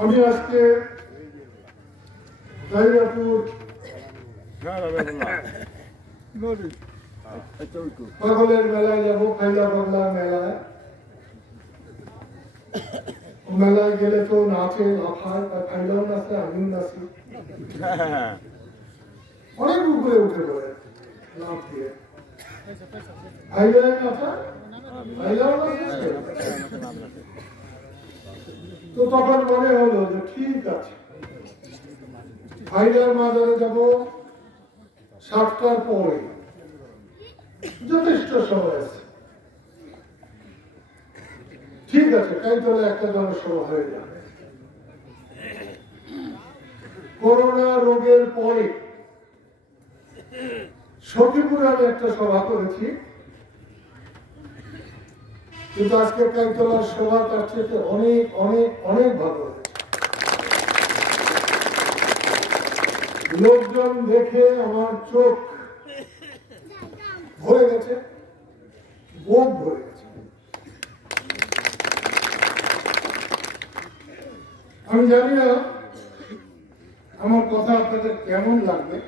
আমি আজকে দাইরাপুর পাগলের মেলায় যাবো, ফাইলা বাংলা মেলায়। মেলায় গেলে তো নাচে লাফায়, ফাইলাও নাচে, আমিও নাচি, অনেক উপরে উঠে পড়ে লাফ দিয়ে। ফাইলায় নাচা, ফাইলাও নাচে। তো তখন মনে হলো যে ঠিক আছে, ফাইলার মাজারে যাবো 7টার পরে, যথেষ্ট সময় আছে। ঠিক আছে, কাইতলে একটা জনসভা হয়ে যাবে। করোনা রোগের পরে সখীপুরে আমি একটা সভা করেছি, কিন্তু আজকে কাইতলার সভা তার চেয়ে অনেক অনেক অনেক ভালো হয়েছে। লোকজন দেখে আমার চোখ ভরে গেছে, বুক ভরে গেছে। আমি জানি না আমার কথা আপনাদের কেমন লাগবে,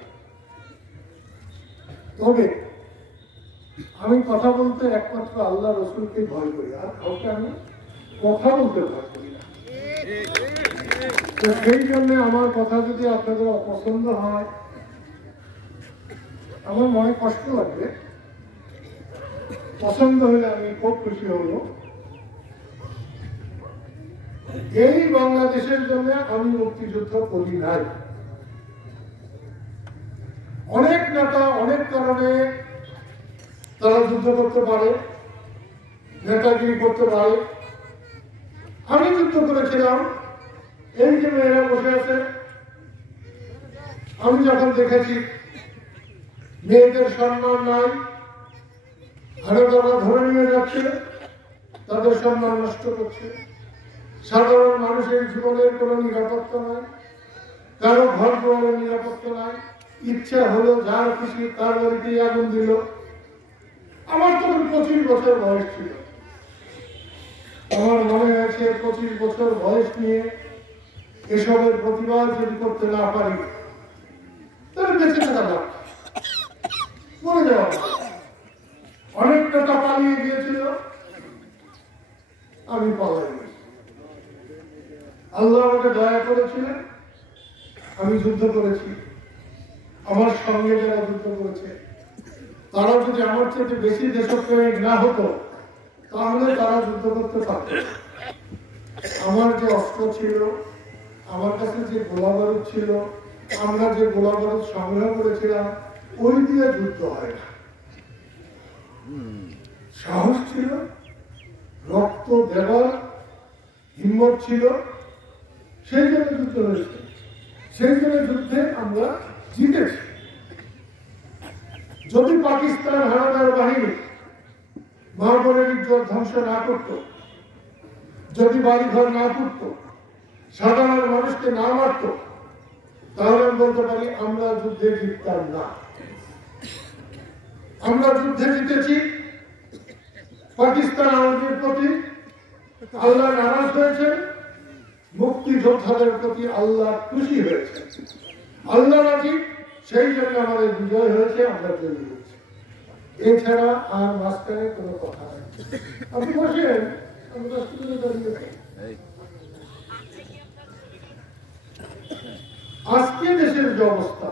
তবে আমি কথা বলতে একমাত্র আল্লাহ রসুলকে ভয় করি, আর কাউকে আমি কথা বলতে ভয় করি না। সেই জন্য আমার কথা যদি আপনাদের অপছন্দ হয়, আমার মনে কষ্ট লাগবে। পছন্দ হলে আমি খুব খুশি হব। এই বাংলাদেশের জন্য আমি মুক্তিযুদ্ধ করি নাই। অনেক নেতা অনেক কারণে তারা যুদ্ধ করতে পারে, নেতাগিরি করতে পারে। আমি যুদ্ধ করেছিলাম। এই যে মেয়েরা বসে আছে, আমি যখন দেখেছি মেয়েদের সম্মান নাই, আরো তারা ধরে নিয়ে যাচ্ছে, তাদের সম্মান নষ্ট করছে। সাধারণ মানুষের জীবনের কোনো নিরাপত্তা নাই, কারো ঘর দুয়ারের নিরাপত্তা নাই। ইচ্ছা হলো যার খুশি তার বাড়িতে আগুন দিল। আমার তখন 25 বছর বয়স ছিল। আমার মনে হয়েছে 25 বছর বয়স নিয়ে এসবের প্রতিবাদ যদি করতে না পারি, তাহলে বেঁচে থাকা যাক, মরে যাওয়া। অনেক নেতা পালিয়ে গিয়েছিল, আমি পালাই। আল্লাহ আমাকে দয়া করেছিলেন, আমি যুদ্ধ করেছি। আমার সঙ্গে যারা যুদ্ধ করেছে তারা যদি আমার চেয়ে বেশি দেশপ্রেমিক না হতো, তাহলে তারা যুদ্ধ করতে পারত। আমার যে অস্ত্র ছিল, আমার কাছে যে গোলা বারুদ ছিল, আমরা যে গোলা বারুদ সংগ্রহ করেছিলাম, ওই দিয়ে যুদ্ধ হয় না। সাহস ছিল, রক্ত দেওয়ার হিম্মত ছিল, সেই জন্য যুদ্ধ হয়েছে। সেই জন্য যুদ্ধে আমরা জিতেছি। যদি পাকিস্তান হানাদার বাহিনী মা বোনের ইজ্জত ধ্বংস না করত, যদি বাড়িঘর না করত, সাধারণ মানুষকে না মারত, তাহলে আমি বলতে পারি আমরা যুদ্ধে জিততাম না। আমরা যুদ্ধে জিতেছি। পাকিস্তান আমাদের প্রতি আল্লাহ নারাজ হয়েছেন, মুক্তিযোদ্ধাদের প্রতি আল্লাহ খুশি হয়েছে। আল্লাহ রাজি, সেই জন্য আমাদের বিজয় হয়েছে, আমরা তৈরি হয়েছি। এছাড়া আর মাঝখানে কোনো কথা নেই। আপনি বসেন, আজকে দেশের যে অবস্থা,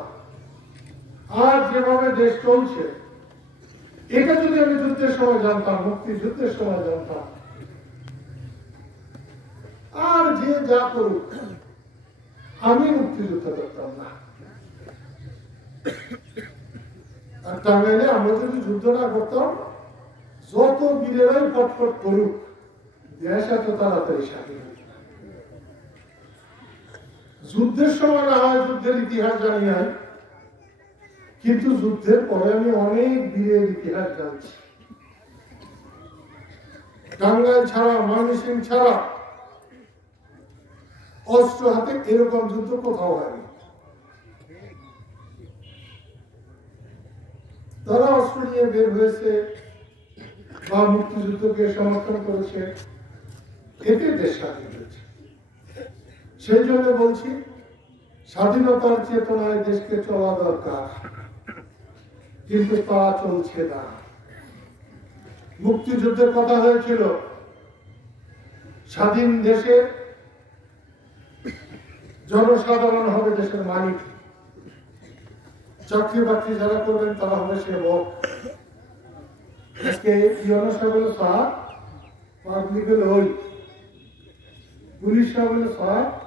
আর যেভাবে দেশ চলছে, এটা যদি আমি যুদ্ধের সময় জানতাম, মুক্তিযুদ্ধের সময় জানতাম, আর যে যা করুক আমি মুক্তিযুদ্ধ করতাম না। আর টাঙ্গাইলে আমরা যদি যুদ্ধ না করতাম, যত বীরেরাই ফটফট করুক, দেশ এত তাড়াতাড়ি স্বাধীন হতো না। যুদ্ধের সময় না হয় যুদ্ধের ইতিহাস জানি নাই, কিন্তু যুদ্ধের পরে আমি অনেক বীরের ইতিহাস জানছি। টাঙ্গাইল ছাড়া, ময়মনসিংহ ছাড়া অস্ত্র হাতে এরকম যুদ্ধ কোথাও হয়নি। তারা অস্ত্র নিয়ে বের হয়েছে বা মুক্তিযুদ্ধকে সমর্থন করেছে, এতে দেশ স্বাধীন হয়েছে। সেই জন্য বলছি স্বাধীনতার চেতনায় দেশকে চলা দরকার, কিন্তু তা চলছে না। মুক্তিযুদ্ধের কথা হয়েছিল, স্বাধীন দেশে জনসাধারণ হবে দেশের মালিক, চাকরি বাকরি যারা করবেন তারা হবে সেবক। আজকে জনসাধারণ সাহায্য পাবলিকের ওই পুলিশ সাহেবের সাহায্য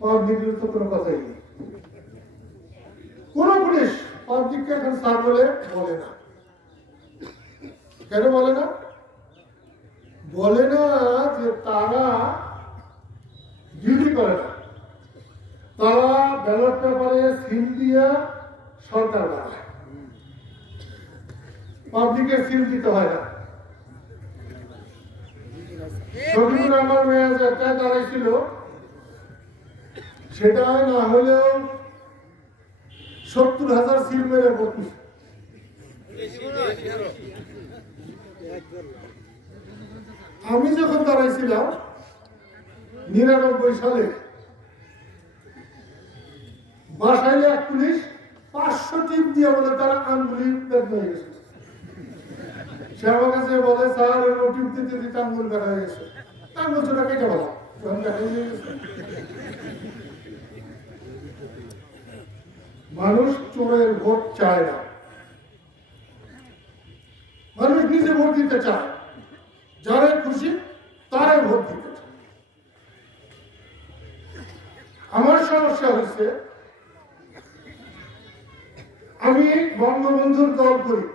পাবলিকের তো কোনো কথাই নেই। কোন পুলিশ পাবলিককে এখন সার বলে না। কেন বলে না? বলে না যে তারা ডিউটি করে না, তারা ব্যালট পেপারে সিল দিয়ে সরকার বানায়, পাবলিকের সিল দিতে হয় না। শফিকুর রহমান মেয়াজ একটা দাঁড়াইছিল, সেটা না হলেও 70,000 সিল মেরে ভর্তি। আমি যখন দাঁড়াইছিলাম 99 সালে, বাসাইলে এক পুলিশ 500 টিপ দিয়ে বলে তারা আঙ্গুলি বের হয়ে গেছে। সে আমার কাছে বলে, স্যার ওই টিপ দিতে দিতে আঙ্গুল বের হয়ে গেছে। আঙ্গুল ছোটা কেটে বলা মানুষ চোরের ভোট চায় না, মানুষ নিজে ভোট দিতে চায়, যারা খুশি তারাই ভোট দিতে চায়। আমার সমস্যা হচ্ছে, আমি বঙ্গবন্ধুর দল করি,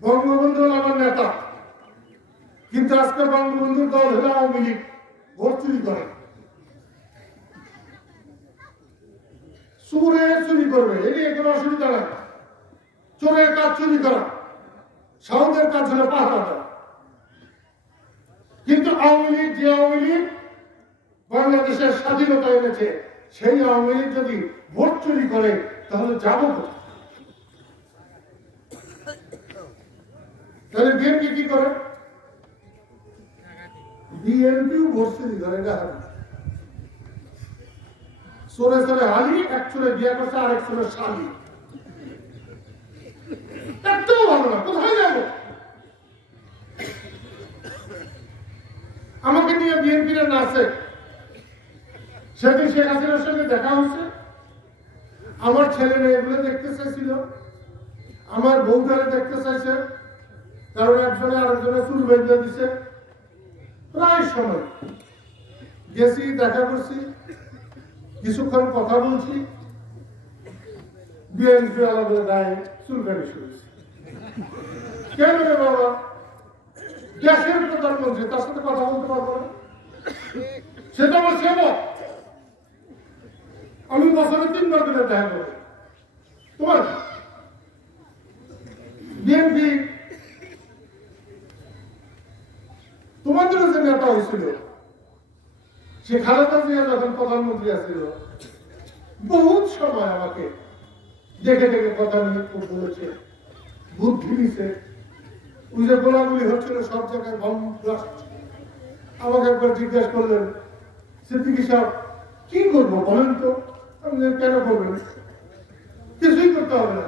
বঙ্গবন্ধু আমার নেতা, কিন্তু আজকে বঙ্গবন্ধুর দল হলে আওয়ামী লীগ ভোট চুরি করে, চোরে চুরি করবে, এটি কোনো অসুবিধা নাই। চোরের কাজ চুরি করা, সাউদের কাজ হলে পাহারা দেওয়া। কিন্তু আওয়ামী লীগ, যে আওয়ামী লীগ বাংলাদেশের স্বাধীনতা এনেছে, সেই আওয়ামী লীগ যদি ভোট চুরি করে তাহলে যাবো কোথায়? তাহলে বিএনপি কি করে? বিএনপিও ভোট চুরি করে, চোরে চোরে হালি, এক চোরে বিয়ে করছে, আরেক চোরে শালি। একদম ভালো না, কোথায় যাবো? আমাকে নিয়ে বিএনপির নাচে, সেদিন শেখ হাসিনার সঙ্গে দেখা হচ্ছে, আমার ছেলে মেয়েগুলো দেখতে চাইছিল, আমার বউটারে দেখতে চাইছে, কারণ একজনে আরেকজনে চুল বেঁধে দিছে। প্রায় সময় গেছি, দেখা করছি, কিছুক্ষণ কথা বলছি, বিএনপি আলাদা গায়ে চুলকানি শুনেছি। কেন রে বাবা, দেশের প্রধানমন্ত্রী, তার সাথে কথা বলতে পারবো না? সেটা আমার সেবক, আমি বছরে 3 বার করে দেখা করবো। তোমার বিএনপি তোমাদেরও যে নেতা হয়েছিল, সে খালেদা জিয়া যখন প্রধানমন্ত্রী আছিল, বহুত সময় আমাকে দেখে দেখে কথা নিয়ে বলেছে, বুদ্ধি দিছে। ওই যে গোলাগুলি হচ্ছিল সব জায়গায়, আমাকে একবার জিজ্ঞাসা করলেন, সিদ্দিকী সাহেব কি করবো বলেন তো? কেন করবেন? কিছুই করতে হবে না,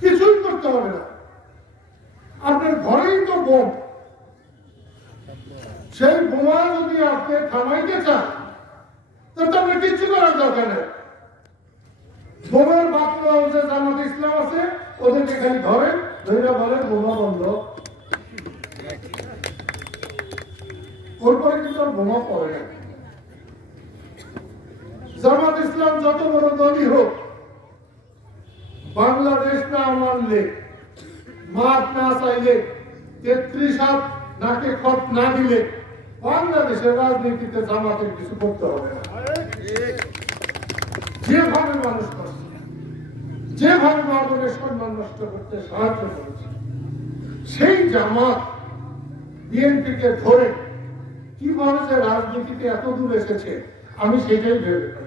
কিছুই করতে হবে না, আপনার ঘরেই তো বোম, সেই বোমা যদি আপনি থামাইতে চান তাহলে আপনার কিচ্ছু করার দরকার নেই। বোমার বাক্য যে জামাত ইসলাম আছে, ওদেরকে খালি ধরেন, ধরে বলেন বোমা বন্ধ, ওর পরে কিন্তু আর বোমা পড়ে না। জামাত ইসলাম যত বড় দলই হোক, বাংলাদেশ না মানলে, মাঠ না চাইলে, 33 হাত নাকে খত না দিলে বাংলাদেশের রাজনীতিতে জামাতের কিছু করতে হবে না। যেভাবে মানুষ করছে, যেভাবে মানুষের সম্মান নষ্ট করতে সাহায্য করেছে, সেই জামাত বিএনপিকে ধরে কিভাবে যে রাজনীতিতে এত দূর এসেছে, আমি সেটাই ভেবে পাই।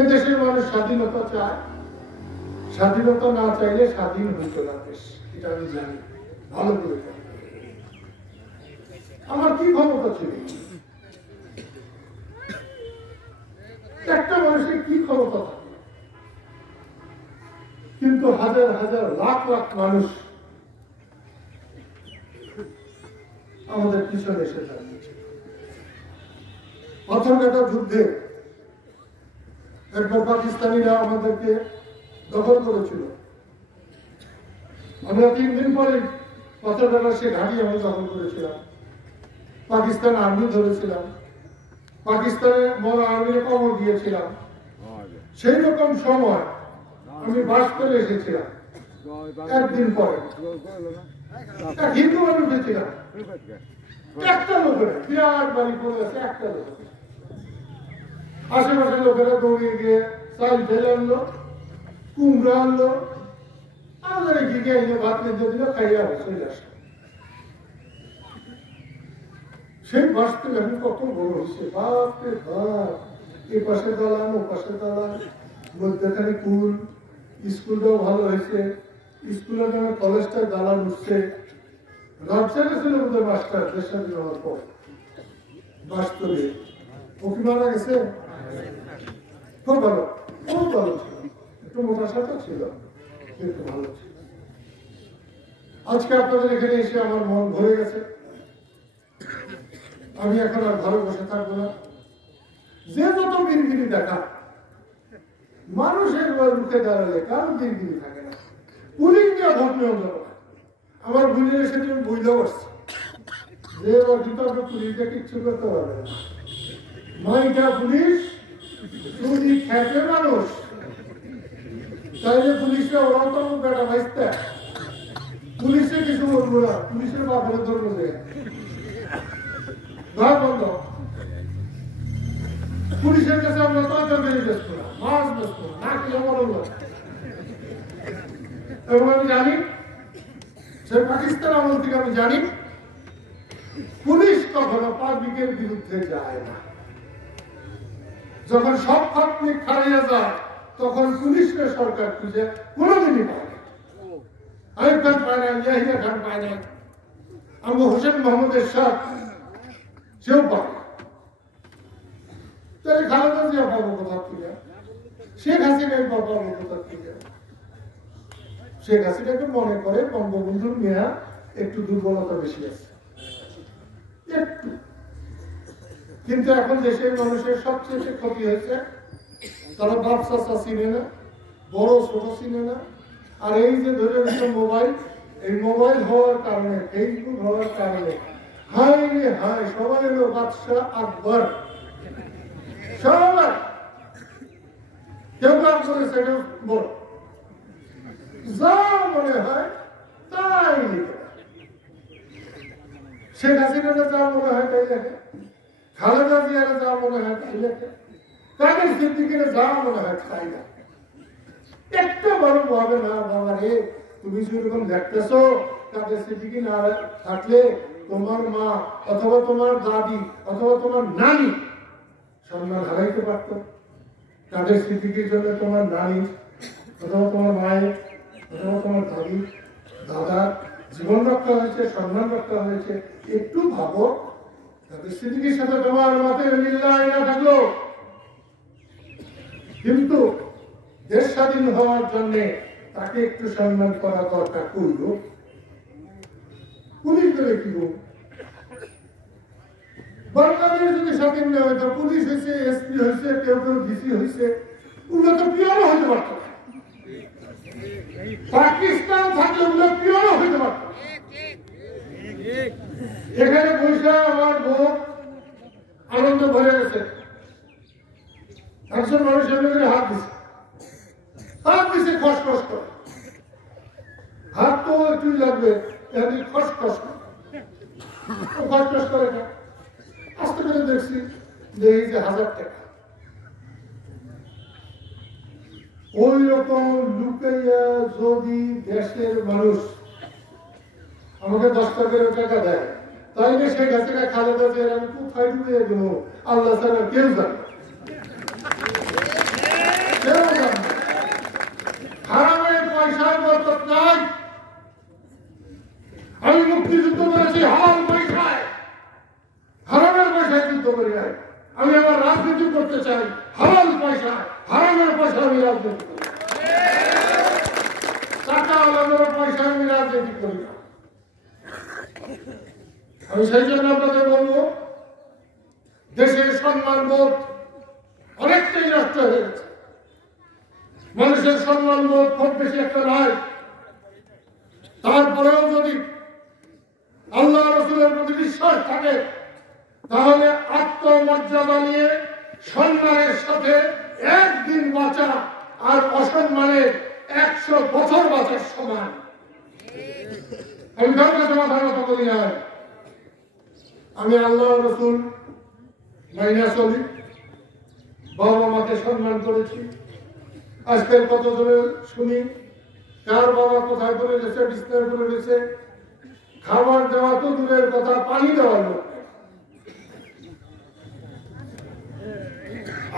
এদেশের মানুষ স্বাধীনতা চায়, স্বাধীনতা না চাইলে স্বাধীন হইত না দেশ, এটা আমি জানি। ভালো করে আমার কি ক্ষমতা ছিল? একটা মানুষের কি ক্ষমতা থাকে? কিন্তু হাজার হাজার লাখ লাখ মানুষ আমাদের পিছনে এসে দাঁড়িয়েছে। পাথরঘাটা যুদ্ধে একবার পাকিস্তানিরা আমাদেরকে দখল করেছিল। আমরা 3 দিন পরে পাথরঘাটা সে ঘাঁটি আমরা দখল করেছিলাম। পাকিস্তান আর্মি ধরেছিলাম, পাকিস্তানের বড় আর্মির কবর দিয়েছিলাম। সেই রকম সময় আমি বাস করে এসেছিলাম। একদিন পরে এক হিন্দু মানুষ ছিলাম, একটা লোকেরা বিরাট বাড়ি পড়ে আছে, একটা লোক আশেপাশের লোকেরা দৌড়ে গিয়ে চাল ফেলে আনলো, কুমড়া আনলো, আমাদের গিয়ে এনে ভাত মেঝে দিল, খাইয়া চলে আসলো। সেই বাস থেকে আমি কত বড় হয়েছে, বাপরে বাপ, এ পাশে দালান ও পাশে দালান, মধ্যখানে কুল, স্কুলটাও ভালো হয়েছে, স্কুলের নামে কলেজটা দালান উঠছে। লজ্জা ছিল ওদের মাস্টার দেশ স্বাধীন হওয়ার পর বাস তৈরি। ও কি মারা গেছে? খুব ভালো, খুব ভালো ছিল, একটু মোটা সাথে ছিল, কিন্তু ভালো ছিল। আজকে আপনাদের এখানে এসে আমার মন ভরে গেছে। আমি এখন আর ঘরে বসে থাকবো না। যে যত গিরগিরি দেখা, মানুষের রুখে দাঁড়ালে কারো গিরগিরি থাকে না। পুলিশ দিয়ে ভোট নেওয়া যাবে না। আমার বোনের এসে তুমি বুঝতে পারছি যে এবার কিন্তু আপনার পুলিশকে কিচ্ছু করতে পারবে না। মাইকা পুলিশ যদি খেতে মানুষ, তাইলে পুলিশরা ওরাও তো বেটা ভাইস্তা, পুলিশে কিছু বলবো না, পুলিশের বাপরে ধরবো যে ঘর বন্ধ। পুলিশের কাছে আমরা তরকারি বেচবো না, মাছ বেচবো না, খেলে মরব না। এবং আমি জানি সে পাকিস্তান আমল থেকে আমি জানি পুলিশ কখনো পাবলিকের বিরুদ্ধে যায় না। যখন সব পাবলিক হারিয়ে যায় তখন পুলিশকে সরকার খুঁজে কোনোদিনই পায় না। আইব খান পায় না, ইয়াহিয়া খান পায় না, আবু হোসেন মোহাম্মদ এরশাদ সেও পায় না। তাহলে খালেদা জিয়া পাবো কোথা থেকে? শেখ হাসিনাই পাবো কোথা থেকে? শেখ হাসিনাকে মনে করে বঙ্গবন্ধুর মেয়া একটু দুর্বলতা বেশি আছে, একটু। কিন্তু এখন দেশের মানুষের সবচেয়ে ক্ষতি হয়েছে, তারা বাপ চাচা চিনে না, বড় ছোট চিনে না। আর এই যে ধরে নিচ্ছে মোবাইল, এই মোবাইল হওয়ার কারণে, ফেসবুক হওয়ার কারণে হায় রে হায়, সবাই হলো বাদশাহ আকবর। সবাই কেউ কাজ করেছে, কেউ বড়, যা মনে হয় তাই লিখে। শেখ হাসিনাকে যা মনে হয় তাই লেখে, খালেদা জিয়ারে যা মনে হয় তাই লেখে, কাদের সিদ্দিকীরে যা মনে হয় তাই লেখে। একটা বড় ভাবে না, বাবা রে তুমি যেরকম দেখতেছো, কাদের সিদ্দিকী না থাকলে তোমার মা অথবা তোমার দাদি অথবা তোমার নানি সম্মান হারাইতে পারত। কাদের সিদ্দিকীর জন্য তোমার নানি অথবা তোমার মায়ের অথবা তোমার দাদি দাদা জীবন রক্ষা হয়েছে, সম্মান রক্ষা হয়েছে। একটু ভাবো, তাদের সিদ্দিকীর সাথে তোমার মতের মিল না থাকলো, কিন্তু দেশ স্বাধীন হওয়ার জন্য তাকে একটু সম্মান করা দরকার করলো। পুলিশ দেবে কি? বাংলাদেশ যদি স্বাধীন না হয়তো পুলিশ হয়েছে, এসপি হয়েছে, কেউ কেউ ডিসি হয়েছে, ওগুলো তো পিওরও হইতে পারত। পাকিস্তান থাকলে ওগুলো পিওরও হইতে পারত। এখানে বৈশা আমার বুক আনন্দ ভরে গেছে। একজন মানুষ এমনি হাত দিচ্ছে, হাত দিচ্ছে খসখস করে, হাত তো একটুই লাগবে, এমনি খসখস করে, খসখস করে না। আস্তে করে দেখছি যে এই যে 1000 টাকা, ওই রকম লুকাইয়া যদি দেশের মানুষ আমাকে 10 টাকা দেয়, তাইলে শেখ হাসিনা খালেদা জিয়ার আমি কোথায় ডুবে গেল আল্লাহ ছাড়া কেউ জানে। হারামের পয়সার বরকত নাই। মুক্তিযুদ্ধ করেছি হারাম পয়সায়, হারামের পয়সায় যুদ্ধ করি নাই। আমি আমার রাজনীতি করতে চাই হালাল পয়সা, হারামের পয়সা আমি রাজনীতি করি, টাকা আলাদার পয়সা আমি রাজনীতি করি না। আমি সেই জন্য আপনাদের বলবো, দেশের সম্মান বোধ অনেকটাই নষ্ট হয়ে গেছে। মানুষের সম্মান বোধ খুব বেশি একটা নয়। তারপরেও যদি আল্লাহ রসুলের প্রতি বিশ্বাস থাকে, তাহলে আত্মমর্যাদা নিয়ে সম্মানের সাথে একদিন বাঁচা আর অসম্মানের 100 বছর বাঁচার সমান। আমি কারোর কাছে মাথার কথা বলি না। আমি আল্লাহ রসুল মাইনা চলি, বাবা মাকে সম্মান করেছি। আজকের কত ধরে শুনি কার বাবা কোথায় করে গেছে, বিস্তার করে গেছে, খাবার দেওয়া তো দূরের কথা, পানি দেওয়া লোক।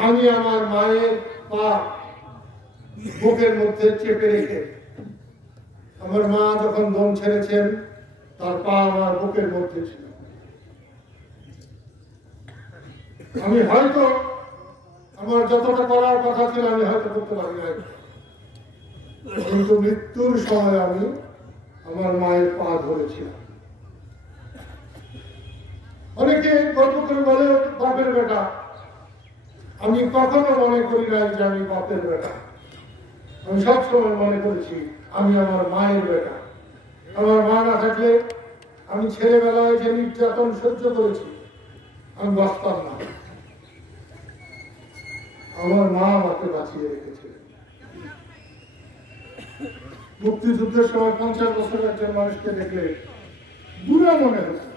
আমি আমার মায়ের পা বুকের মধ্যে চেপে রেখে, আমার মা যখন দম ছেড়েছেন তার পা আমার বুকের মধ্যে ছিল। আমি হয়তো আমার যতটা করার কথা ছিল আমি হয়তো করতে পারি না, কিন্তু মৃত্যুর সময় আমি আমার মায়ের পা ধরেছিলাম। অনেকে গল্প করে বলে বাপের বেটা, আমি কখনো মনে করি না যে আমি বাপের বেটা। আমি সবসময় মনে করেছি আমি আমার মায়ের বেটা। আমার মা না থাকলে আমি ছেলেবেলায় যে নির্যাতন সহ্য করেছি আমি বাঁচতাম না। আমার মা আমাকে বাঁচিয়ে রেখেছে। মুক্তিযুদ্ধের সময় 50 বছরের একজন মানুষকে দেখলে বুড়া মনে হতো।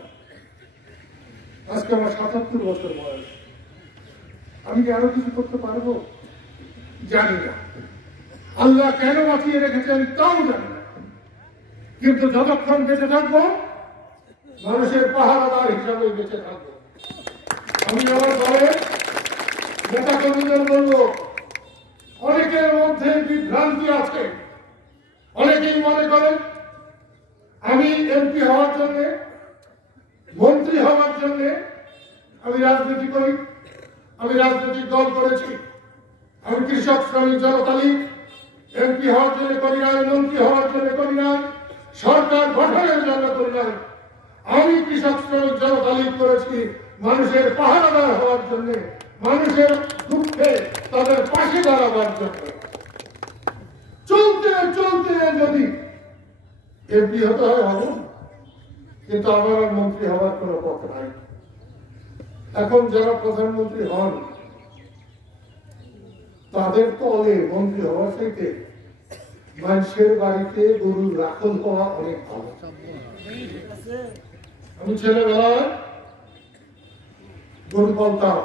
আজকে আমার 77 বছর বয়স। আমি কি আরো কিছু করতে পারবো? জানি না। আল্লাহ কেন বাঁচিয়ে রেখেছেন তাও জানি না, কিন্তু যতক্ষণ বেঁচে থাকবো মানুষের পাহারাদার হিসাবে বেঁচে থাকবো। আমি আমার দলের নেতা কর্মীদের বলবো, অনেকের মধ্যে বিভ্রান্তি আছে। অনেকেই মনে করেন আমি এমপি হওয়ার জন্য, মন্ত্রী হওয়ার জন্য আমি রাজনীতি করি, আমি রাজনৈতিক দল করেছি। আমি কৃষক শ্রমিক জনতা লীগ এমপি হওয়ার জন্য করি নাই, মন্ত্রী হওয়ার জন্য করি নাই, সরকার গঠনের জন্য করি নাই। আমি কৃষক শ্রমিক জনতা লীগ করেছি মানুষের পাহারাদার হওয়ার জন্য, মানুষের দুঃখে তাদের পাশে দাঁড়াবার জন্য। চলতে চলতে যদি এমপি হতে হয় হবো, কিন্তু আমার মন্ত্রী হওয়ার কোন পথ নাই। এখন যারা প্রধানমন্ত্রী হন তাদের তলে মন্ত্রী হওয়ার চাইতে মানুষের বাড়িতে গরুর রাখল হওয়া অনেক ভালো। আমি ছেলেবেলায় গরু পালতাম।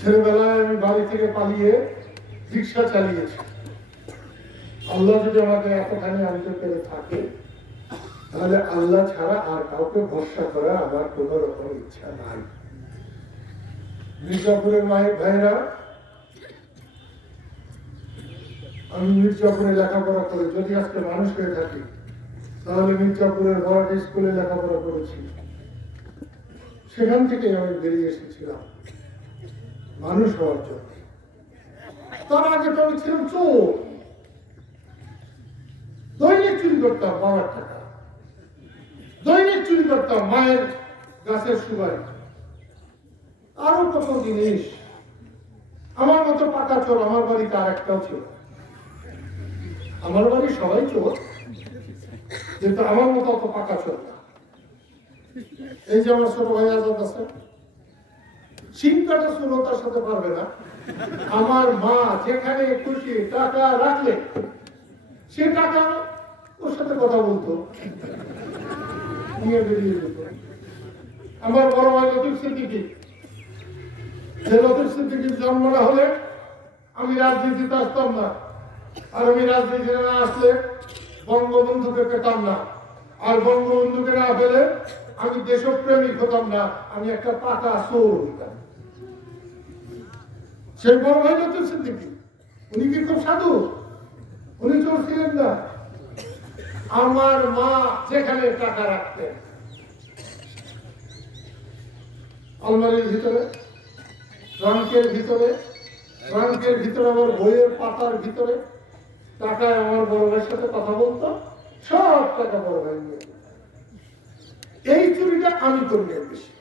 ছেলেবেলায় আমি বাড়ি থেকে পালিয়ে রিক্সা চালিয়েছি। আল্লাহ যদি আমাকে এতখানি আনতে পেরে থাকে, তাহলে আল্লাহ ছাড়া আর কাউকে ভরসা করার আমার কোন রকম ইচ্ছা নাই। মির্জাপুরের মায়ের ভাইরা, আমি মির্জাপুরে লেখাপড়া করি। যদি আজকে মানুষ হয়ে থাকি তাহলে মির্জাপুরের বড় স্কুলে লেখাপড়া করেছি। সেখান থেকে আমি বেরিয়ে এসেছিলাম মানুষ হওয়ার জন্য। তার আগে তো আমি ছিলাম চোর। দৈনিক চুরি করতাম বাবার টাকা, দৈনিক চুরি করতাম মায়ের গাছের সুবারি, আরো কত জিনিস। আমার মতো পাকা চোর আমার বাড়িতে আর একটাও ছিল। আমার বাড়ি সবাই চোর, কিন্তু আমার মতো অত পাকা চোর না। এই যে আমার ছোট ভাই আজাদ আছে, সিংকাটা চোর তার সাথে পারবে না। আমার মা যেখানে খুশি টাকা রাখলে সে টাকা ওর সাথে কথা বলতো, নিয়ে বেরিয়ে যেত। আমার বড় ভাই লতিফ সিদ্দিকী, যে লতিফ সিদ্দিকীর জন্ম না হলে আমি রাজনীতিতে আসতাম না। আর আমি রাজনীতিতে না আসলে বঙ্গবন্ধুকে পেতাম না। আর বঙ্গবন্ধুকে না পেলে আমি দেশপ্রেমিক হতাম না, আমি একটা পাকা চোর হইতাম। সেই বড় ভাই লতিফ সিদ্দিকী, উনি কি খুব সাধু? উনি চোর ছিলেন না। আমার মা যেখানে টাকা রাখতেন আলমারির ভিতরে, ট্রাঙ্কের ভিতরে, ট্রাঙ্কের ভিতরে আমার বইয়ের পাতার ভিতরে টাকায় আমার বড় ভাইয়ের সাথে কথা বলতো, সব টাকা বড় ভাই নিয়ে। এই চুরিটা আমি করি না বেশি,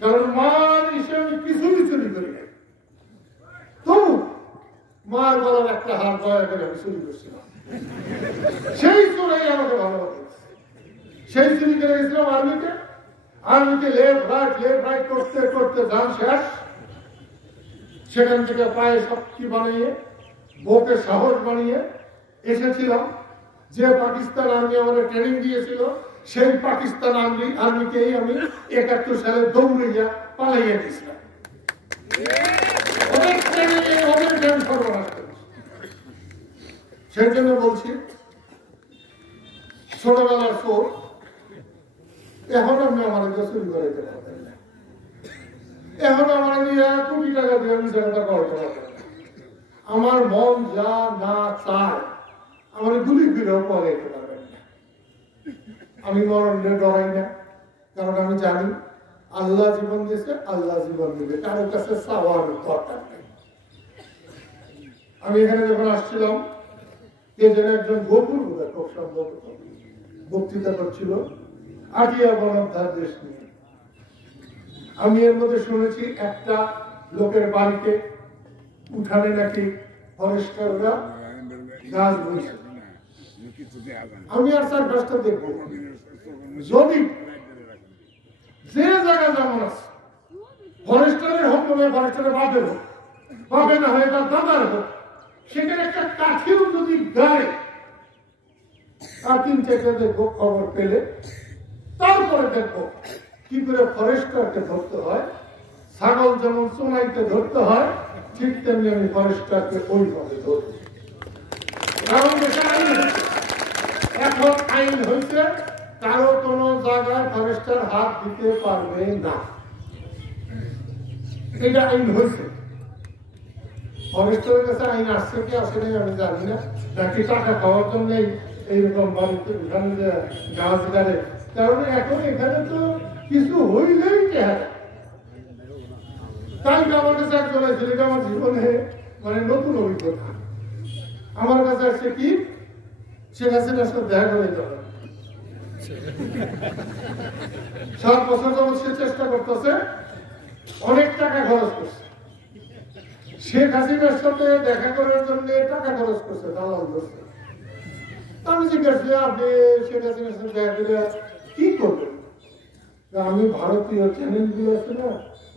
কারণ মার হিসেবে আমি কিছুই চুরি করি না। তবু মার গলার একটা হার দয়া করে আমি চুরি করছিলাম, সেই চোরাই আমাকে ভালোবাসে। সেই চুরি করে গেছিলাম আর্মিতে। আর্মিতে লেফট রাইট করতে করতে যান শেষ। সেখান থেকে পায়ে শক্তি বানিয়ে, বুকে সাহস বানিয়ে এসেছিলাম। যে পাকিস্তান আর্মি আমাদের ট্রেনিং দিয়েছিল, সেই পাকিস্তান আর্মিকেই আমি 71 সালে দৌড়িয়া পালাইয়া দিয়েছিলাম। সেই জন্য বলছি, ছোটবেলার চোর এখন আপনি আমার চুরি করাইতে পারবেন না। এখন আমার নিয়ে কোটি টাকা দিয়ে আমি জায়গাটা করাইতে পারবেন না। আমার মন যা না চায় আমার গুলি ফিরেও করাইতে পারবেন না। আমি মরণে ডরাই না, কারণ আমি জানি আল্লাহ জীবন দিয়েছে, আল্লাহ জীবন দিবে, কারোর কাছে চাওয়ার দরকার নেই। আমি এখানে যখন আসছিলাম, কে যেন একজন গোপুর বক্তৃতা করছিল আটিয়া বনধার দেশ নিয়ে। আমি এর মধ্যে শুনেছি একটা লোকের বাড়িতে উঠানে নাকি ফরেস্টাররা গাছ বইছে। আমি আর স্যার গাছটা দেখবো, যদি যে জায়গা যেমন আছে, ফরেস্টারের হোক নয়, ফরেস্টারের বাপের হোক, বাপে না হয় তার দাদার হোক, সেখানে একটা কাঠিও যদি গায়ে, তার 3-4টা দেখবো খবর পেলে। তারপরে দেখবো কি করে ফরেস্টারকে ধরতে হয়। ছাগল যেমন চোনাইতে ধরতে হয়, ঠিক তেমনি আমি ফরেস্টারকে ওইভাবে ধরব। কারণ এখন আইন হয়েছে, কারো কোনো জায়গায় ফরেস্টার হাত দিতে পারবে না, এটা আইন হয়েছে। ফরেস্টারের কাছে আইন আসছে কি আসে নাই আমি জানি না, নাকি টাকা খাওয়ার জন্য এইরকম বাড়িতে উঠান গাছ গাড়ে। কারণ এখন এখানে তো কিছু হইলেই চেহারা। কালকে আমার কাছে একজন আছে, এটা আমার জীবনে মানে নতুন অভিজ্ঞতা। আমার কাছে আসছে কি, শেখ হাসিনার সাথে দেখা করে যাবে। 7 বছর যাবত সে চেষ্টা করতেছে, অনেক টাকা খরচ করছে। শেখ হাসিনার সাথে দেখা করার জন্য টাকা খরচ করছে, দালাল করছে। আমি জিজ্ঞাসা, আপনি শেখ হাসিনার সাথে দেখা করে কি করবেন? আমি ভারতীয় চ্যানেল গুলো আছে না,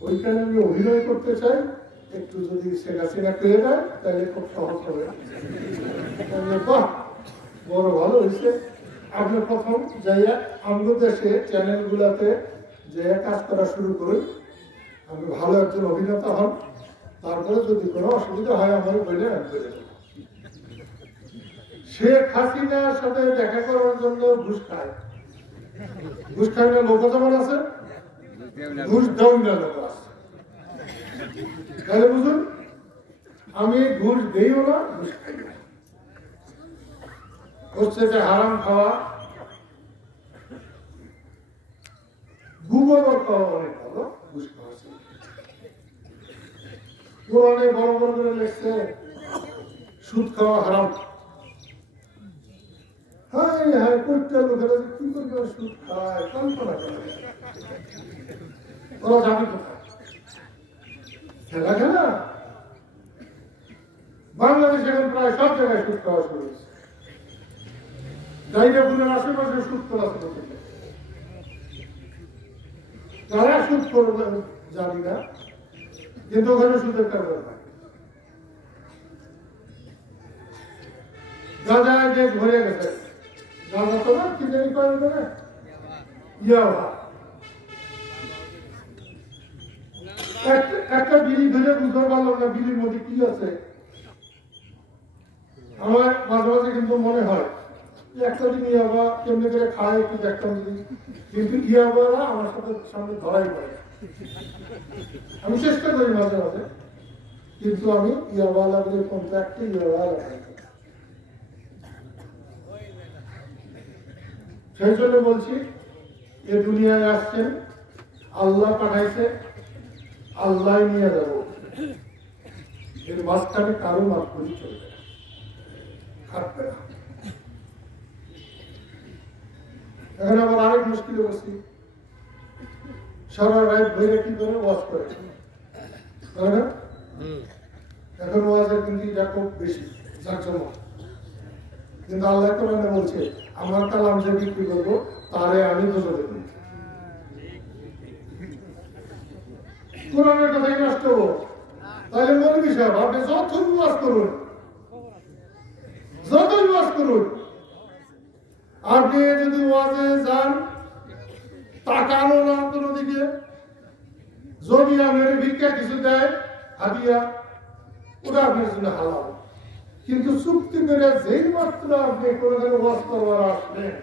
ওইখানে আমি অভিনয় করতে চাই, একটু যদি শেখ হাসিনা পেয়ে দেয় তাহলে খুব সহজ হবে। বাহ, বড় ভালো হয়েছে। আপনি প্রথম যাইয়া আমাদের দেশে চ্যানেল গুলাতে যে কাজ করা শুরু করুন, আমি ভালো একজন অভিনেতা হন, তারপরে যদি কোনো অসুবিধা হয় আমার বলে আমি করে দেব। শেখ হাসিনার সাথে দেখা করার জন্য ঘুষ খায়। ঘুষ খায় না লোক যেমন আছে, ঘুষ দেও না লোক আছে। তাহলে বুঝুন, আমি ঘুষ দেইও না, ঘুষ খাই না। হচ্ছে যে হারাম খাওয়া, গুগল খাওয়া অনেক ভালো, ঘুষ খাওয়া। কোরআনে বড় বড় করে লিখছে সুদ খাওয়া হারাম। হ্যাঁ হ্যাঁ, প্রত্যেক লোকেরা কি করবে সুদ খায়, কল্পনা করে। ওরা জানি কোথায় খেলা খেলা। বাংলাদেশ এখন প্রায় সব জায়গায় সুদ খাওয়া শুরু হয়েছে। জাইরাপুরের আশেপাশে সুদ করা শুরু করবে। যারা সুদ করবে জানি না, কিন্তু ওখানে সুদের কারবার হয়। গাঁজায় দেশ ভরে গেছে। গাঁজা তো না, কি জানি করেন না, ইয়াবা। একটা বিড়ি ধরে বুঝতে পারলাম না বিড়ির মধ্যে কি আছে। আমার মাঝে মাঝে কিন্তু মনে হয় একটা দিন ইয়াবা কেমনি করে খায় একটু দেখতাম, কিন্তু ইয়াবারা আমার সাথে সামনে ধরাই পড়ে। আমি চেষ্টা করি মাঝে মাঝে, কিন্তু আমি ইয়াওয়ালা বলে কন্ট্রাক্টে ইয়াওয়ালা লাগাই। সেই জন্য বলছি, এ দুনিয়ায় আসছেন, আল্লাহ পাঠাইছে, আল্লাহ নিয়ে যাব, এর মাঝখানে কারো মাধ্যমে চলবে থাকবে না। এখন আবার আরেক মুশকিলে বসছি, সারা রাত ধরে কি করে ওয়াজ করে, তাই না? এখন ওয়াজের কিন্তু এটা খুব বেশি জাঁকজমক, কিন্তু আল্লাহ কোরআনে বলছে আমার কালাম যে বিক্রি করবো তারে আমি ধরে দেব। কোরআনের কথাই নষ্ট হবো, তাহলে মৌলভী সাহেব আপনি যতই ওয়াজ করুন, যতই ওয়াজ করুন, আপনি যদি ওয়াজে যান তাকানো না কোনো দিকে, যদি আপনার ভিক্ষা কিছু দেয় হাদিয়া, ওটা আপনার জন্য হালাল। কিন্তু চুক্তি করে যেই মাত্র আপনি কোনোখানে ওয়াজ করবার আসবেন,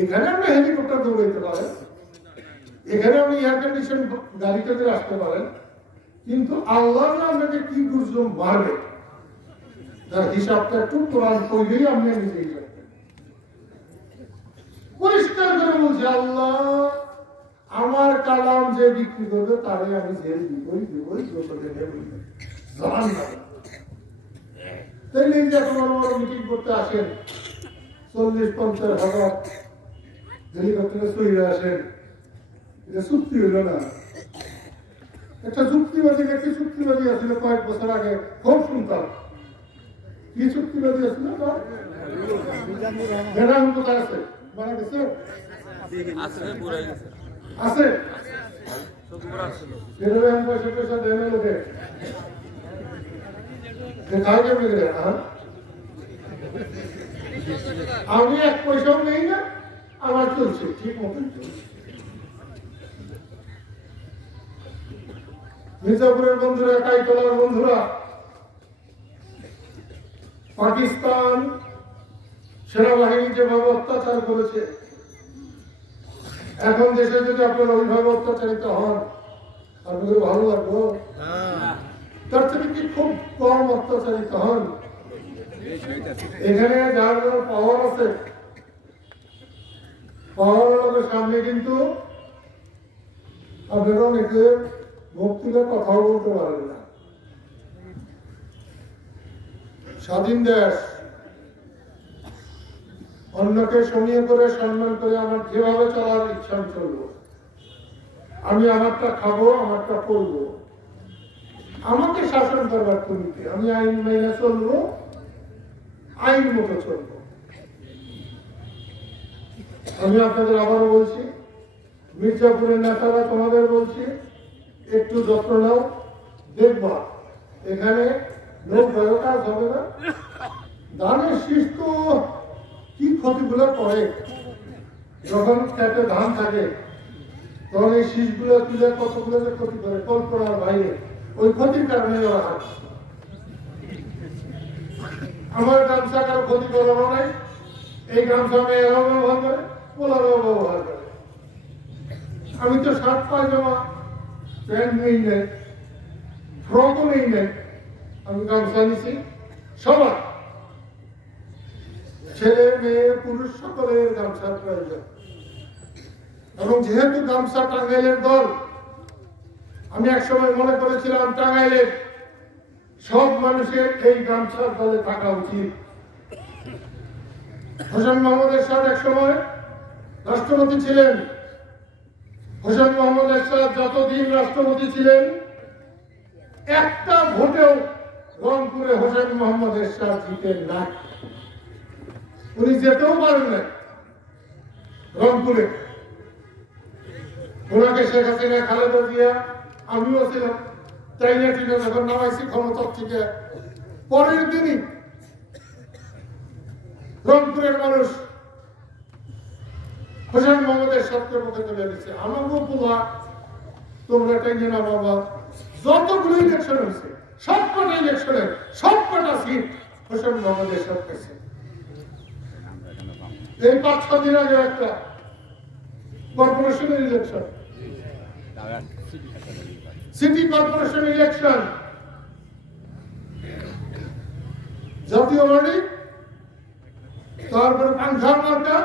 এখানে আপনি হেলিকপ্টার দৌড়াইতে পারেন, এখানে আপনি এয়ার কন্ডিশন গাড়িতে আসতে পারেন, কিন্তু আল্লাহ আপনাকে কি দুর্যোগ মারবে তার হিসাবটা একটু কোরআন পড়লেই আপনি নিজেই জানবেন। পরিষ্কার করে বলছে আল্লাহ আমার কালাম যে বিক্রি করবে তারে আমি জেল দিবই দিবই জান না। তাইলে যে তোমার মিটিং করতে আসেন 40-50 হাজার হেলিকপ্টারে চলে আসেন, এটা চুক্তি হইল না। একটা চুক্তিবাদী ব্যক্তি চুক্তিবাদী আসলে কয়েক বছর আগে খুব শুনতাম, কি চুক্তিবাদী আসলে কোথায় আছে, মারা গেছে আছে, পয়সা দেয় না লোকে, আমি 1 পয়সাও নেই না, আমার চলছে ঠিক মতো। মির্জাপুরের বন্ধুরা, কাইতলার বন্ধুরা, পাকিস্তান সেনাবাহিনী যেভাবে অত্যাচার করেছে, এখন দেশে যদি আপনারা ওইভাবে অত্যাচারিত হন আপনাদের ভালো লাগলো? তার থেকে কি খুব কম অত্যাচারিত হন? এখানে যার যার পাওয়ার আছে, পাওয়ার লোকের সামনে কিন্তু আপনারা অনেকে মুক্তিতে কথাও বলতে পারেন না। স্বাধীন দেশ, অন্যকে সমীহ করে সম্মান করে আমার যেভাবে চলার ইচ্ছা চলবো, আমি আমারটা খাবো, আমারটা করবো, আমাকে শাসন করবার কমিটি, আমি আইন মেনে চলবো, আইন মতো চলবো। আমি আপনাদের আবারও বলছি, মির্জাপুরের নেতারা তোমাদের বলছি একটু যত্ন নাও, দেখবা এখানে লোক বড় কাজ হবে না। ধানের শীষ তো কি ক্ষতিগুলো করে, যখন খেতে ধান থাকে তখন এই শীষগুলো তুলে কতগুলো যে ক্ষতি করে কল্পনার বাইরে, ওই ক্ষতির কারণে ওরা হাত। আমার গামছা কারো ক্ষতি করানো নাই, এই গামছা মেয়েরাও ব্যবহার করে, পোলারাও ব্যবহার করে। আমি তো শার্ট পায়জামা প্যান্ট নেই নাই, ফ্রকও নেই নাই, আমি গামছা নিছি সবার, ছেলে মেয়ে পুরুষ সকলের গামছার প্রয়োজন। এবং যেহেতু গামছা টাঙ্গাইলের দল, আমি একসময় মনে করেছিলাম টাঙ্গাইলের সব মানুষের এই গামছার দলে থাকা উচিত। হোসেন মোহাম্মদ এরশাদ একসময় রাষ্ট্রপতি ছিলেন, হোসেন মোহাম্মদ এরশাদ যতদিন রাষ্ট্রপতি ছিলেন একটা ভোটেও রংপুরে হোসেন মোহাম্মদ এরশাদ জিতেন না, উনি যেতেও পারেন না রংপুরে। ওনাকে শেখ হাসিনা, খালেদা জিয়া, আমিও ছিলাম, চাইনা টিনা যখন নামাইছি ক্ষমতার থেকে পরের দিনই রংপুরের মানুষ হোসেন মোহাম্মদ এরশাদকে মুখে তুলে দিচ্ছে। আমাকেও পোলা তোমরা টাইনে না বাবা, যতগুলো ইলেকশন হয়েছে সবকটা ইলেকশনের সবকটা সিট হোসেন মোহাম্মদ এরশাদ পেয়েছে। এই 5-6 দিন আগে একটা কর্পোরেশনের ইলেকশন, সিটি কর্পোরেশন ইলেকশন, জাতীয় পার্টি, তারপরে পাংখার মার্কা,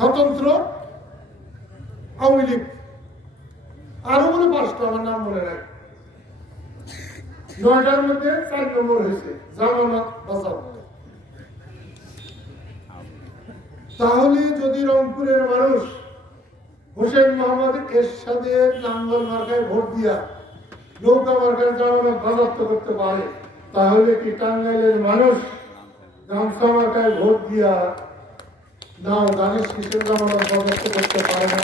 স্বতন্ত্র, আওয়ামী লীগ, আরো মনে 5টা, আমার নাম মনে নাই। 9টার মধ্যে 4 নম্বর হয়েছে জামানত বাঁচাও। তাহলে যদি রংপুরের মানুষ হোসেন মোহাম্মদ এরশাদের নাঙ্গল মার্কায় ভোট দিয়া নৌকা মার্কায় জামানত বাজেয়াপ্ত করতে পারে, তাহলে কি টাঙ্গাইলের মানুষ গামছা মার্কায় ভোট দিয়া নাও ধানের শীষের জামানত বাজেয়াপ্ত করতে পারে না?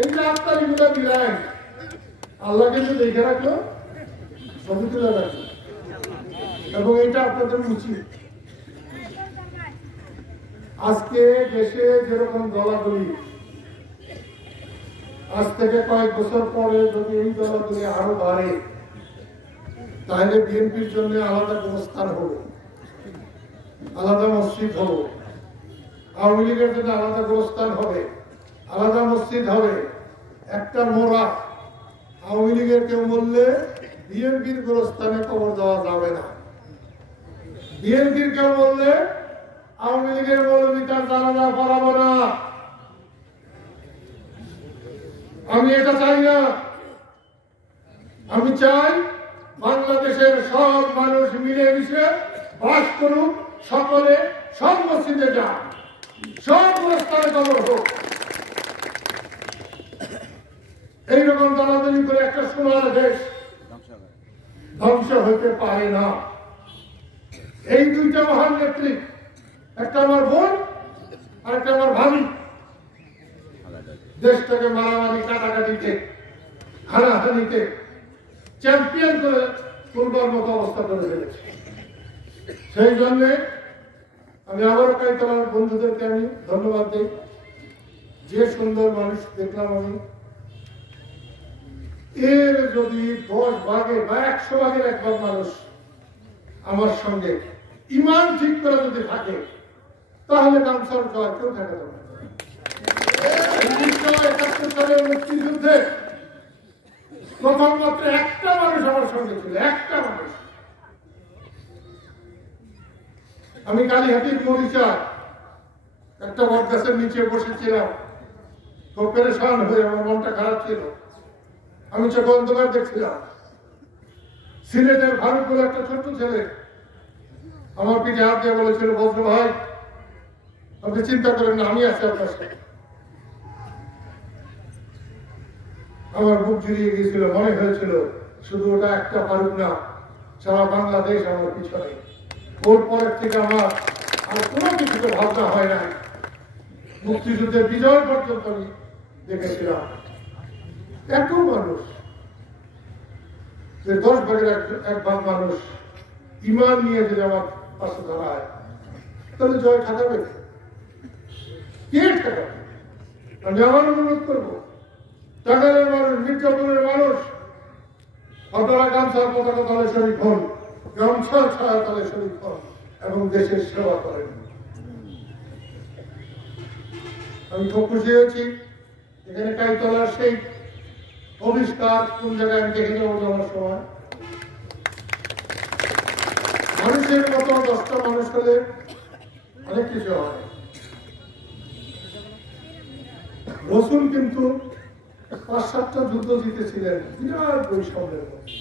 এই যে আপনার দিলেন, আল্লাহ কিন্তু দেখে রাখলো, ছবি তুলে রাখলো, এবং এটা আপনাদের উচিত। আজকে দেশে যেরকম দলাদলি, আজ থেকে কয়েক বছর পরে যদি এই দলাদলি আরো বাড়ে, তাহলে বিএনপির জন্য আলাদা ব্যবস্থান হবে, আলাদা মসজিদ হবে, আওয়ামী লীগের জন্য আলাদা ব্যবস্থান হবে, আলাদা মসজিদ হবে। একটা মোড়া আওয়ামী লীগের কেউ বললে বিএনপির গোরস্থানে কবর দেওয়া যাবে না। বিএনপির কেউ বললে আওয়ামী লীগের মৌলবী তার জানাজা পড়াবো না। আমি এটা চাই না। আমি চাই বাংলাদেশের সব মানুষ মিলেমিশে বাস করুক, সকলে সব মসজিদে যান, সব গোরস্থানে কবর হোক। এইরকম দলাদলি করে একটা সোনার দেশ ধ্বংস হতে পারে না। এই 2টা মহান নেত্রী, একটা আমার বোন আর একটা আমার ভাবি, দেশটাকে মারামারি কাটাকাটিতে হানাহানিতে চ্যাম্পিয়ন করে তুলবার মতো অবস্থা করে ফেলেছে। সেই জন্যে আমি আবারও কাইতলার বন্ধুদেরকে আমি ধন্যবাদ দিই। যে সুন্দর মানুষ দেখলাম আমি, এর যদি 10 ভাগে বা 100 ভাগের 1 ভাগ মানুষ আমার সঙ্গে ইমান ঠিক করে যদি থাকে, তাহলে গামছার জয় কেউ ঠেকাতে পারে না। 1971 সালের মুক্তিযুদ্ধে প্রথম মাত্র একটা মানুষ আমার সঙ্গে ছিল, একটা মানুষ। আমি কালীহাটির মরিচা একটা বটগাছের নিচে বসেছিলাম, খুব পেরেশান হয়ে, আমার মনটা খারাপ ছিল। আমি চোখ অন্ধকার দেখছিলাম। সিলেটের ফারুক বলে একটা ছোট্ট ছেলে আমার পিঠে হাত দিয়ে বলেছিল, বজ্র ভাই আপনি চিন্তা করেন না, আমি আছি আপনার সাথে। আমার বুক জুড়িয়ে গিয়েছিল, মনে হয়েছিল শুধু ওটা একটা ফারুক না, সারা বাংলাদেশ আমার পিছনে। ওর পরের থেকে আমার আর কোনো কিছুতে ভাবনা হয় নাই। মুক্তিযুদ্ধের বিজয় পর্যন্ত আমি দেখেছিলাম। এত মানুষ, 10 ভাগের 1 ভাগ মানুষ ইমান নিয়ে যদি আমার পাশে দাঁড়ায়, তাহলে জয় ঠেকাবে কে? ঠেকাবে? আমি আমার অনুরোধ করবো, টাঙ্গাইলের মানুষ, মির্জাপুরের মানুষ, আপনারা গামছার পতাকা তলে শরীক হন, গামছার ছায়া তলে শরীক হন এবং দেশের সেবা করেন। আমি খুব খুশি হয়েছি এখানে কাইতলার সেই আবিষ্কার কোন জায়গায় আমি দেখে যাবো যাওয়ার সময়। মানুষের মতো 10টা মানুষ হলে অনেক কিছু হয়। রসুল কিন্তু 5-7টা যুদ্ধ জিতেছিলেন বিরাট বৈষম্যের মধ্যে।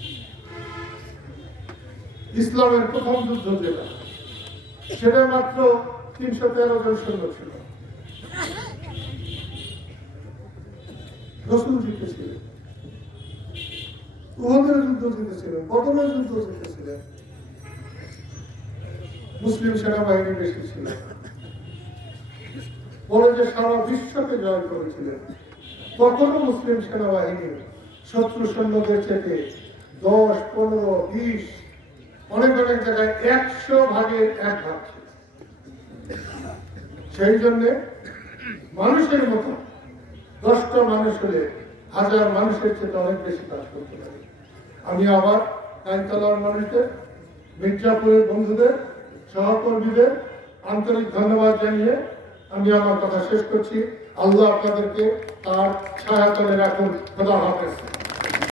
ইসলামের প্রথম যুদ্ধ যেটা, সেটা মাত্র 313 জন সৈন্য ছিল। রসুল জিতেছিলেন, উহুদের যুদ্ধ জিতেছিলেন, বদরের যুদ্ধ জিতেছিলেন। মুসলিম সেনাবাহিনী বেশি ছিল। বলে যে সারা বিশ্বকে জয় করেছিলেন, তখনও মুসলিম সেনাবাহিনী শত্রু সৈন্যদের থেকে 10, 15, 20, অনেক অনেক জায়গায় 100 ভাগের 1 ভাগ ছিল। সেই জন্যে মানুষের মতো 10টা মানুষ হলে 1000 মানুষের চেয়ে অনেক বেশি কাজ করতে পারে। আমি আবার কাইতলার মানুষদের, মির্জাপুরের বন্ধুদের, সহকর্মীদের আন্তরিক ধন্যবাদ জানিয়ে আমি আমার কথা শেষ করছি। আল্লাহ আপনাদেরকে তার ছায়াতলে রাখুন। খোদা হাফেজ।